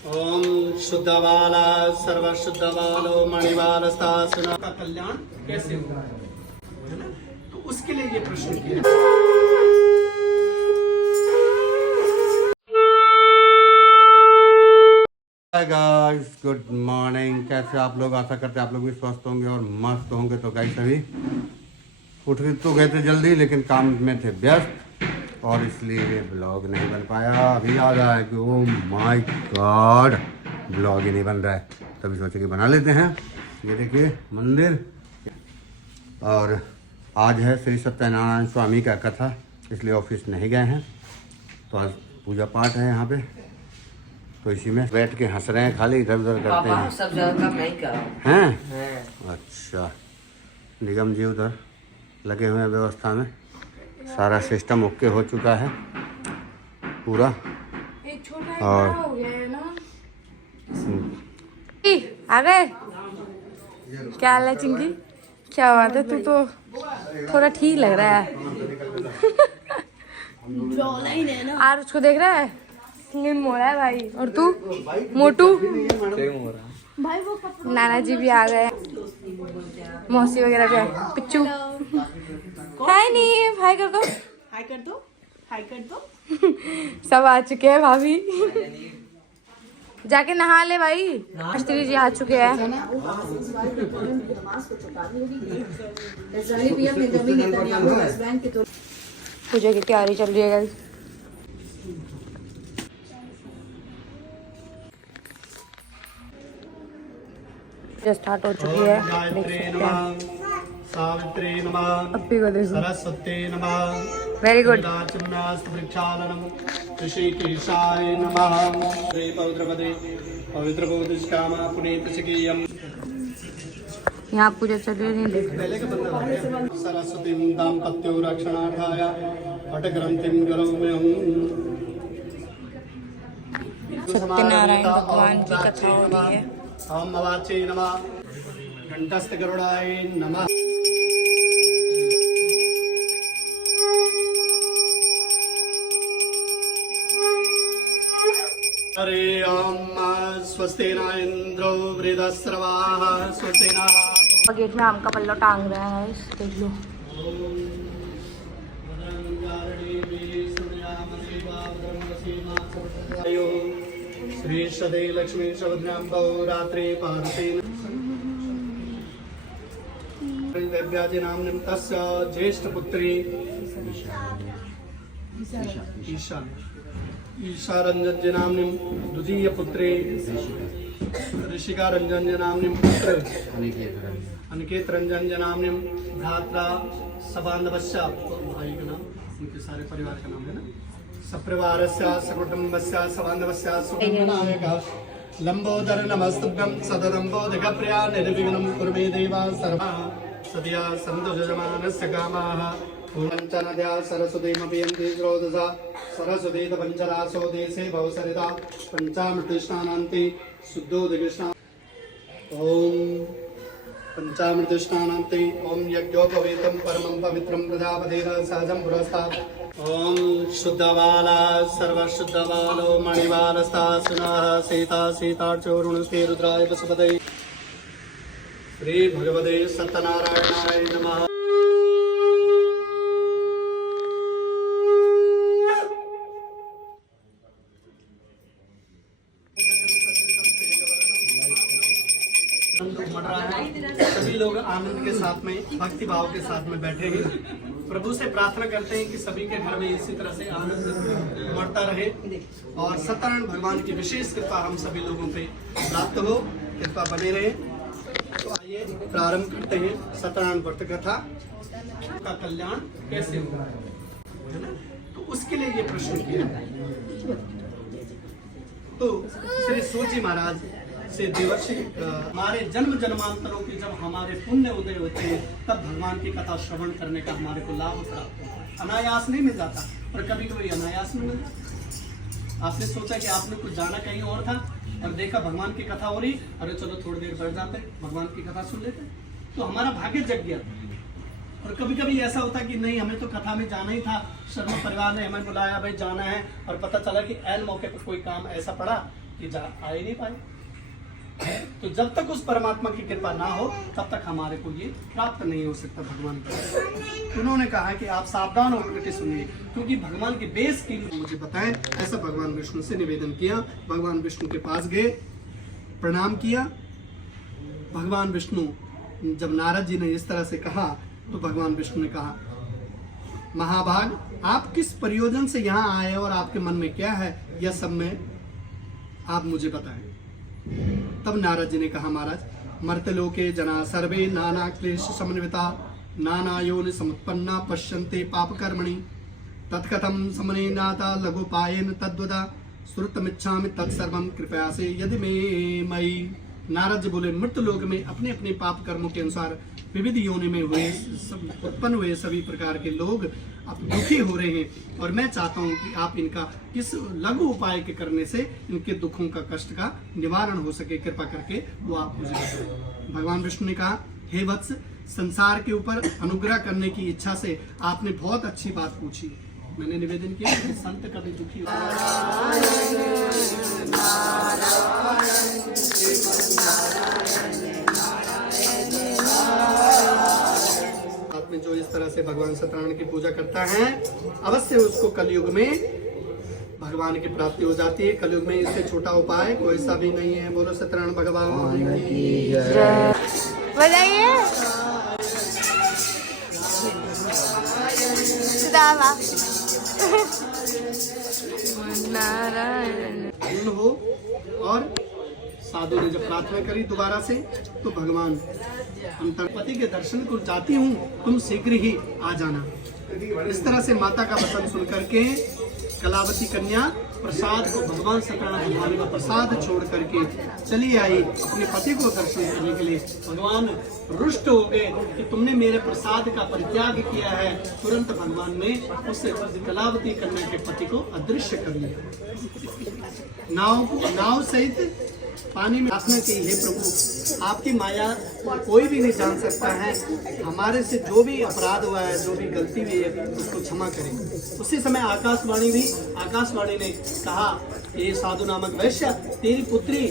ओम शुद्धवाला सर्वशुद्धवालो मणिवालस्तासुना का कल्याण कैसे होगा, है ना? तो उसके लिए ये प्रश्न किया। Hi guys, good morning. कैसे आप लोग? आशा करते हैं आप लोग भी स्वस्थ होंगे और मस्त होंगे। तो गाइस अभी उठ के तो गए थे जल्दी, लेकिन काम में थे व्यस्त और इसलिए ब्लॉग नहीं बन पाया। अभी याद आया कि ओ माय गॉड, ब्लॉग ही नहीं बन रहा है। तभी सोचे कि बना लेते हैं। ये देखिए मंदिर, और आज है श्री सत्यनारायण स्वामी का कथा, इसलिए ऑफिस नहीं गए हैं। तो आज पूजा पाठ है यहाँ पे, तो इसी में बैठ के हंस रहे हैं, खाली इधर उधर करते हैं। सब जगह काम नहीं कर हैं? अच्छा, निगम जी उधर लगे हुए हैं व्यवस्था में। सारा सिस्टम ओके हो चुका है पूरा। और आ गए? क्या हाल है चिंकी? क्या बात है, तू तो थोड़ा ठीक लग रहा है। यार उसको देख रहा है, स्लिम हो रहा है भाई। और तू मोटू? नाना जी भी आ गए, मौसी वगैरह भी आए। पिच्चू हाय नहीं, हाय कर दो, हाय कर दो, हाय कर दो। सब आ चुके हैं। भाभी जाके नहा ले भाई। मिस्त्री जी आ चुके हैं। पूजा की तैयारी चल रही है। स्टार्ट हो चुकी है, देख सकते हैं। सावित्री नमः, अप्पी को देखो, सरस्वती नमः, वेरी गुड। वृक्षालनम, ऋषिकेशाय नमः। श्री पवित्रपदे पवित्रबोधिष्कामा पुनीतचिकीयम्। यहाँ पूजा चल रही है, नहीं देख। पहले का बंदा हो गया। सरस्वतीं दाम्पत्यो रक्षणार्थाय पटग्रन्थिं करोम्यहम्। सत्यनारायण भगवान की कथा हो रही है। ओम अवाचे नमः, घंटस्थ गरुड़ाय नमः। हरे ओम स्वस्ति न इंद्रो वृद्धस्रवाः स्वस्ति न। गेट में आम का पल्ला टांग रहा है, देख लो। श्री सदे लक्ष्मी सभद्राम्बो रात्रि पार्वती व्याजी नाम तस्य ज्येष्ठ पुत्री ईशा रंजन जी नाम द्वितीय पुत्री ऋषिका रंजन जी नाम पुत्र अनिकेत रंजन जी नाम भ्रात्रा सबांधवस्य, भाई का नाम, उनके सारे परिवार का नाम है ना। सपरिवारस्य सकुटुम्बस्य सबांधवस्य सुखमनायकः लंबोदर नमस्तुभ्यं सददंबोदकप्रिया निर्विघ्नं कुर्मे देवा सर्वा सद्या सन्तु यजमानस्य कामाः। पूर्णञ्चनद्या सरस्वतीमपि स्रोतसा सरस्वती पञ्चरासो देशे भवसरिता पञ्चामृतस्नानान्ति शुद्धोदकृष्णा। ॐ पञ्चामृतस्नानान्ति ॐ यज्ञोपवीतं परमं पवित्रं प्रजापतेन सहजं पुरस्तात्। ॐ शुद्धवाला सर्वशुद्धवालो मणिवालस्तासुनः सीता सीतार्चोरुणस्ते रुद्राय वसुपतये श्री भगवते सत्यनारायणाय नमः। सभी लोग आनंद के साथ में, भक्ति भाव के साथ में बैठे हैं। प्रभु से प्रार्थना करते हैं कि सभी के घर में इसी तरह से आनंद बढ़ता रहे और सत्यनारायण भगवान की विशेष कृपा हम सभी लोगों पे प्राप्त हो, कृपा बने रहे। तो आइए प्रारंभ करते हैं सत्यनारायण व्रत कथा का कल्याण कैसे होगा, है ना? तो उसके लिए ये प्रश्न किया। तो श्री सूची महाराज से देवर्षि हमारे जन्म जन्मांतरों के जब हमारे पुण्य उदय होते हैं, तब भगवान की कथा श्रवण करने का हमारे को लाभ प्राप्त होता है। अनायास नहीं मिल जाता, और कभी कभी अनायास में मिल जाता। आपने सोचा कि आपने कुछ जाना कहीं और था और देखा भगवान की कथा हो रही, अरे चलो थोड़ी देर बैठ जाते, भगवान की कथा सुन लेते, तो हमारा भाग्य जग गया। और कभी कभी ऐसा होता कि नहीं, हमें तो कथा में जाना ही था, शर्मा परिवार ने हमें बुलाया, भाई जाना है, और पता चला कि ऐन मौके पर कोई काम ऐसा पड़ा कि आ ही नहीं पाए। तो जब तक उस परमात्मा की कृपा ना हो तब तक हमारे को ये प्राप्त नहीं हो सकता भगवान का। उन्होंने कहा कि आप सावधान होकर के सुनिए, क्योंकि भगवान के बेस की मुझे बताएं। ऐसा भगवान विष्णु से निवेदन किया। भगवान विष्णु के पास गए, प्रणाम किया। भगवान विष्णु जब नारद जी ने इस तरह से कहा तो भगवान विष्णु ने कहा, महाभाग, आप किस प्रयोजन से यहाँ आए और आपके मन में क्या है, यह सब में आप मुझे बताएं। तब नारद जी ने कहा, महाराज, मर्त्यलोके जना सर्वे नाना क्लेश समन्विता नाना योनि समुत्पन्ना पश्यन्ते पाप कर्मणि तत्कथम समने नाता लघुपायेन तद्वदा श्रुतमिच्छामि तत्सर्वं कृपया से यदि मे मयि। नारद जी बोले, मृत्यु लोक में अपने अपने पाप कर्मों के अनुसार विविध योनि में हुए उत्पन्न हुए सभी प्रकार के लोग अब दुखी हो रहे हैं, और मैं चाहता हूं कि आप इनका किस लघु उपाय के करने से इनके दुखों का कष्ट का निवारण हो सके, कृपा करके वो आप मुझे बताएं। भगवान विष्णु ने कहा, हे वत्स, संसार के ऊपर अनुग्रह करने की इच्छा से आपने बहुत अच्छी बात पूछी। मैंने निवेदन किया कि संत कभी दुखी में जो इस तरह से भगवान सत्यनारायण की पूजा करता है, अवश्य उसको कलयुग में भगवान की प्राप्ति हो जाती है। कलयुग में इससे छोटा उपाय कोई सा भी नहीं है। बोलो सत्यनारायण भगवान की जय। बताइए पूर्ण हो। और साधु ने जब प्रार्थना करी दोबारा से, तो भगवान, पति के दर्शन को जाती हूँ, तुम शीघ्र ही आ जाना। इस तरह से माता का वचन सुन करके कलावती कन्या प्रसाद को, भगवान सत्यनारायण भगवान का प्रसाद छोड़ करके चली आई अपने पति को दर्शन करने के लिए। भगवान रुष्ट हो गए कि तुमने मेरे प्रसाद का परित्याग किया है। तुरंत भगवान ने उस कलावती कन्या के पति को अदृश्य कर लिया। नाव सहित पानी में आसना चाहिए। हे प्रभु, आपकी माया कोई भी नहीं जान सकता है। हमारे से जो भी अपराध हुआ है, जो भी गलती हुई है, उसको क्षमा करें। उसी समय आकाशवाणी ने कहा, ये साधु नामक वैश्य, तेरी पुत्री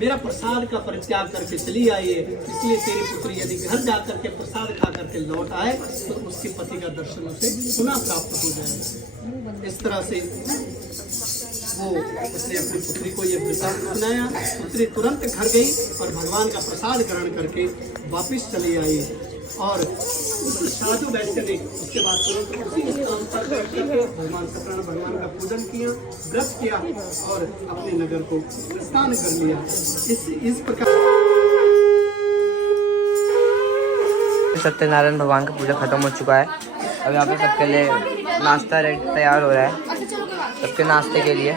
मेरा प्रसाद का परित्याग करके चली आई है, इसलिए तेरी पुत्री यदि घर जाकर के प्रसाद खा करके लौट आए तो उसके पति का दर्शन उसे पुनः प्राप्त हो जाएगा। इस तरह से उसने अपनी पुत्री को ये वृत्तांत सुनाया। पुत्री तुरंत घर गई और भगवान का प्रसाद ग्रहण करके वापस चली आई। और उस साधु वैश्य ने उसके बाद तुरंत उसी स्थान पर भगवान सत्यनारायण भगवान का पूजन किया, व्रत किया और अपने नगर को प्रस्थान कर लिया। इस प्रकार सत्यनारायण भगवान का पूजा खत्म हो चुका है। अब यहाँ पे सबके लिए नाश्ता तैयार हो रहा है। सबके नाश्ते के लिए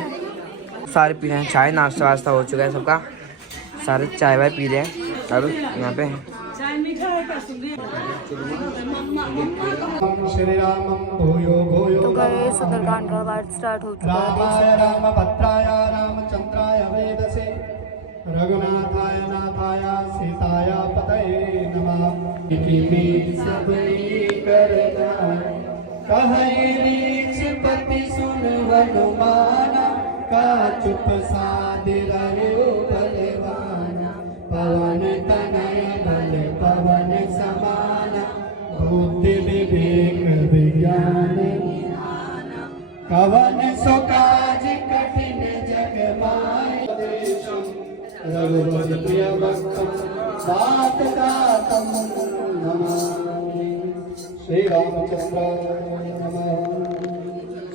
सारे पी रहे हैं चाय। नाश्ता वास्ता हो चुका है सबका, सारे चाय वाय पी रहे हैं। अब यहाँ पे श्री राम भूयो भूयो तो गए सुंदरकांड का पाठ स्टार्ट हो चुका है। रामाय रामभद्राय रामचंद्राय वेदसे रघुनाथाय नाथाय सीताय पतये नमः। पति सुन हनुमाना का चुप साध रहो बलवाना। पवन तनय बल पवन समाना बुद्धि विवेक विज्ञान कवन सो काज कठिन जग माय। रघुवर प्रिय भक्तम दात दातम नमामि। श्री रामचंद्राय नमः।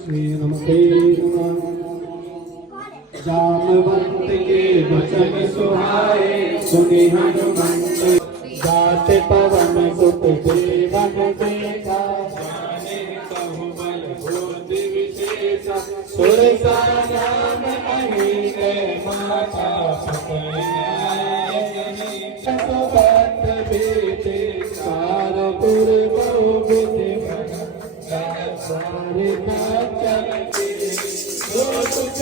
श्री नमते नमः। जामवंत के वचन सुहाए सुनि हनुमंत। जाते पवन सुत देवन देखा जाने कहु बल बुद्धि विशेषा। सुर साराम अहि के माता सुभद्र बेटे सारपुर बहु बुद्धि सारे चलते जो कुछ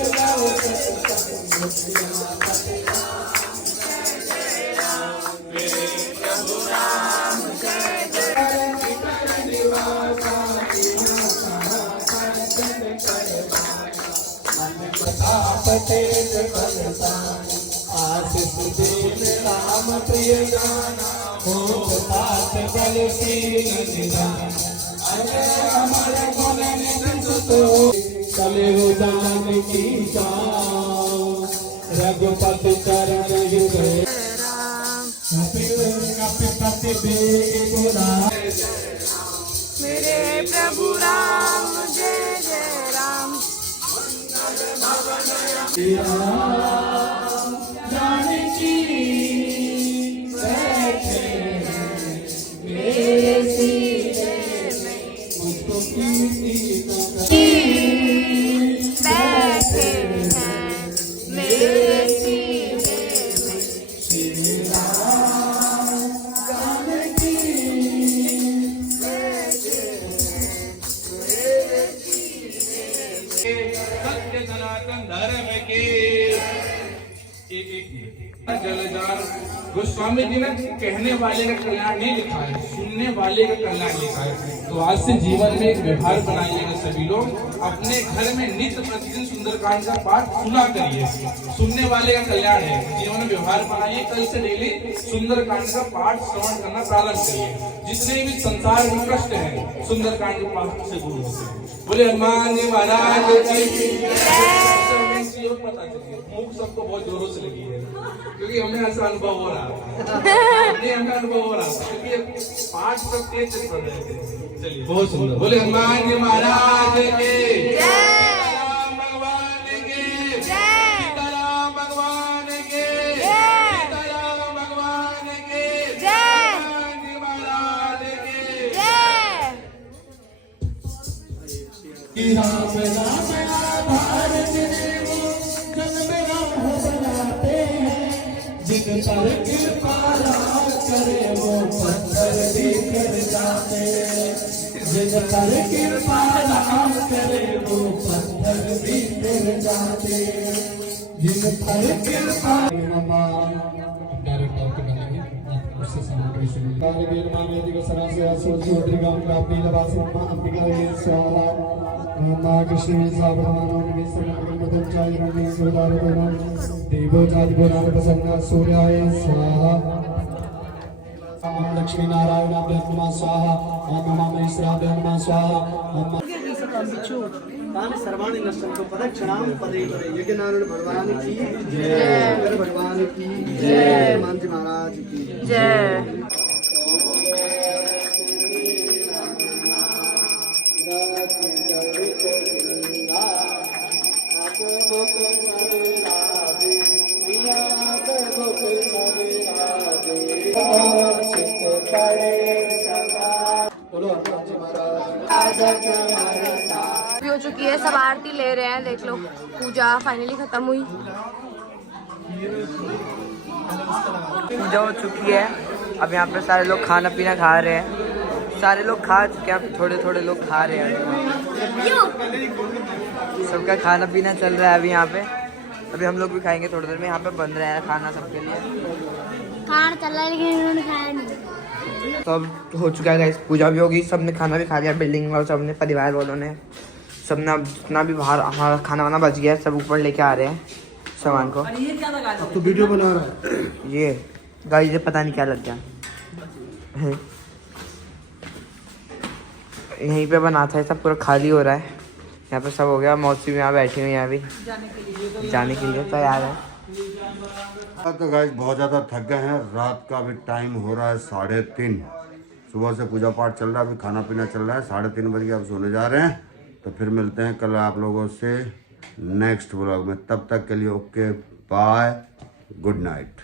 तेज चले हो जान की रघुपति चरण मेरे प्रभु राम जय जय राम। बैठे हैं मेरे सीने में। सत्य सनातन धर्म के जलजार गोस्वामी जी ने कहने वाले का कल्याण नहीं लिखा है, सुनने वाले का कल्याण लिखा है। तो आज से जीवन में एक व्यवहार बनाइएगा सभी लोग, अपने घर में नित्य प्रतिदिन सुंदरकांड का पाठ सुना करिए। सुनने वाले का कल्याण है, जीवन में व्यवहार बनाइए। कल से डेली सुंदरकांड का पाठ श्रवण करना प्रारंभ करिए। जितने भी संसार में कष्ट है सुंदरकांड के पाठ से दूर होते हैं। बोले हनुमान जी महाराज की पता चलिए भूख सबको बहुत जोरों से लगी है, क्योंकि हमें ऐसा अनुभव हो रहा है। हमें अनुभव हो रहा है क्योंकि पाठ सब तेज से पढ़ रहे थे। चलिए बहुत सुंदर। बोले हनुमान जी महाराज के राम भगवान के सीताराम भगवान के सीताराम भगवान के हनुमान जी महाराज के राम राम आधार जिन पर कृपा करे वो पत्थर भी गिर जाते। जिन पर कृपा करे वो पत्थर भी गिर जाते। जिन पर कृपा डायरेक्ट उससे सामग्री सुनी वीर मामेति को सरासे सोद्रिगाम प्राप्ति लवासी अंबिका स्वाहा रामा कृष्ण सावधानो निवेशन मदन चायरणी सुदारदनो देवो जातिपुराण प्रसन्न सूर्याय स्वाहा ओम लक्ष्मी नारायणाभ्य नमः स्वाहा ओम नमः महेश्वराभ्य नमः स्वाहा ओम तानि सर्वाणि नश्यन्तु पदक्षणाम पदे पदे यज्ञनारायण भगवान की जय, शंकर भगवान की जय, हनुमान जी महाराज की जय। भी हो चुकी है, सब आरती ले रहे हैं। देख लो पूजा फाइनली खत्म हुई। पूजा हो चुकी है, अब यहाँ पे सारे लोग खाना पीना खा रहे हैं। सारे लोग खा चुके हैं, अब थोड़े थोड़े लोग खा रहे हैं। सबका खाना पीना चल रहा है अभी यहाँ पे। अभी हम लोग भी खाएंगे थोड़ी देर में। यहाँ पे बन रहा है खाना सबके लिए। खाना चल रहा है लेकिन इन्होंने खाया नहीं। तो अब हो चुका है गाइस, पूजा भी होगी, सबने खाना भी खा लिया। बिल्डिंग वालों सबने, परिवार वालों ने, सबने। अब जितना भी बाहर हमारा खाना वाना बच गया है सब ऊपर लेके आ रहे हैं सामान को। अब तो वीडियो बना रहा है ये गाइस, ये पता नहीं क्या लग गया है। यहीं पे बना था, सब पूरा खाली हो रहा है। यहाँ पे सब हो गया। मौसी भी यहाँ बैठी हुई है, अभी जाने के लिए तैयार है। तो गाइस बहुत ज़्यादा थक गए हैं। रात का भी टाइम हो रहा है 3:30। सुबह से पूजा पाठ चल रहा है, अभी खाना पीना चल रहा है। 3:30 बज के अब सोने जा रहे हैं। तो फिर मिलते हैं कल आप लोगों से नेक्स्ट व्लॉग में। तब तक के लिए ओके बाय, गुड नाइट।